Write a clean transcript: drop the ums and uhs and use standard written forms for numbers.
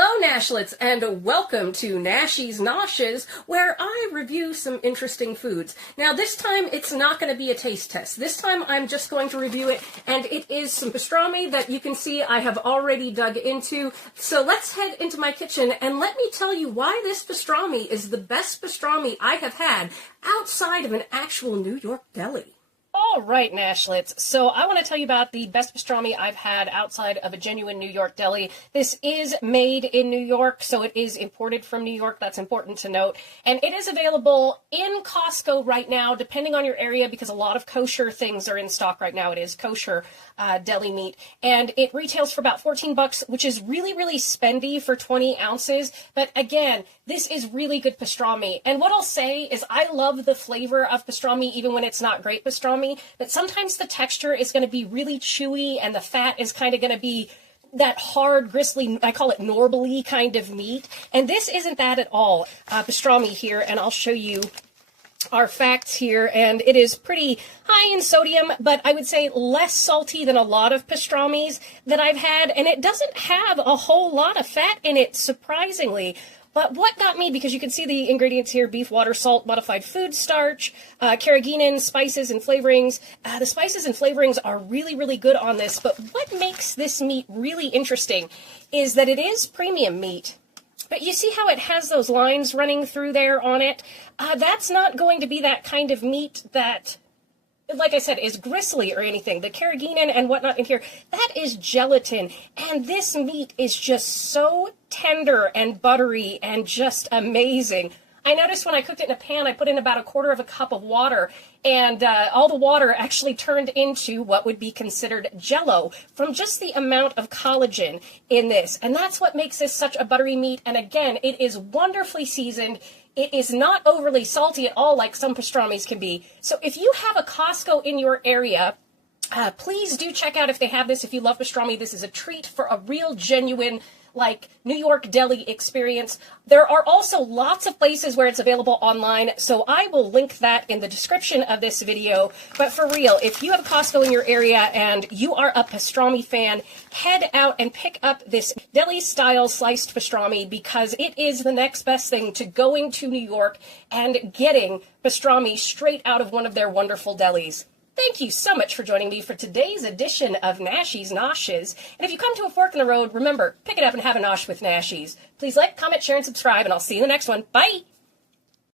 Hello, Nashlets, and welcome to Nashies, where I review some interesting foods. Now, this time, it's not going to be a taste test. This time, I'm just going to review it, and it is some pastrami that you can see I have already dug into. So let's head into my kitchen, and let me tell you why this pastrami is the best pastrami I have had outside of an actual New York deli. All right, Nashlets. So I want to tell you about the best pastrami I've had outside of a genuine New York deli. This is made in New York, so it is imported from New York. That's important to note. And it is available in Costco right now, depending on your area, because a lot of kosher things are in stock right now. It is kosher deli meat. And it retails for about $14, which is really, really spendy for 20 ounces. But again, this is really good pastrami. And what I'll say is I love the flavor of pastrami, even when it's not great pastrami. But sometimes the texture is going to be really chewy and the fat is kind of going to be that hard, gristly, I call it norbly kind of meat. And this isn't that at all. Pastrami here, and I'll show you our facts here. And it is pretty high in sodium, but I would say less salty than a lot of pastramis that I've had. And it doesn't have a whole lot of fat in it, surprisingly. But what got me, because you can see the ingredients here: beef, water, salt, modified food starch, carrageenan, spices and flavorings. The spices and flavorings are really, really good on this. But what makes this meat really interesting is that it is premium meat. But you see how it has those lines running through there on it? That's not going to be that kind of meat that, like I said, is gristly or anything. The carrageenan and whatnot in here, that is gelatin. And this meat is just so tender and buttery and just amazing. I noticed when I cooked it in a pan, I put in about 1/4 cup of water, and all the water actually turned into what would be considered Jell-O from just the amount of collagen in this. And that's what makes this such a buttery meat. And again, it is wonderfully seasoned. It is not overly salty at all like some pastramis can be. So if you have a Costco in your area, please do check out if they have this. If you love pastrami, this is a treat for a real genuine, like, New York deli experience. There are also lots of places where it's available online, so I will link that in the description of this video. But for real, if you have a Costco in your area and you are a pastrami fan, head out and pick up this deli-style sliced pastrami, because it is the next best thing to going to New York and getting pastrami straight out of one of their wonderful delis. Thank you so much for joining me for today's edition of Nashies. And if you come to a fork in the road, remember, pick it up and have a nosh with Nashies. Please like, comment, share, and subscribe, and I'll see you in the next one. Bye!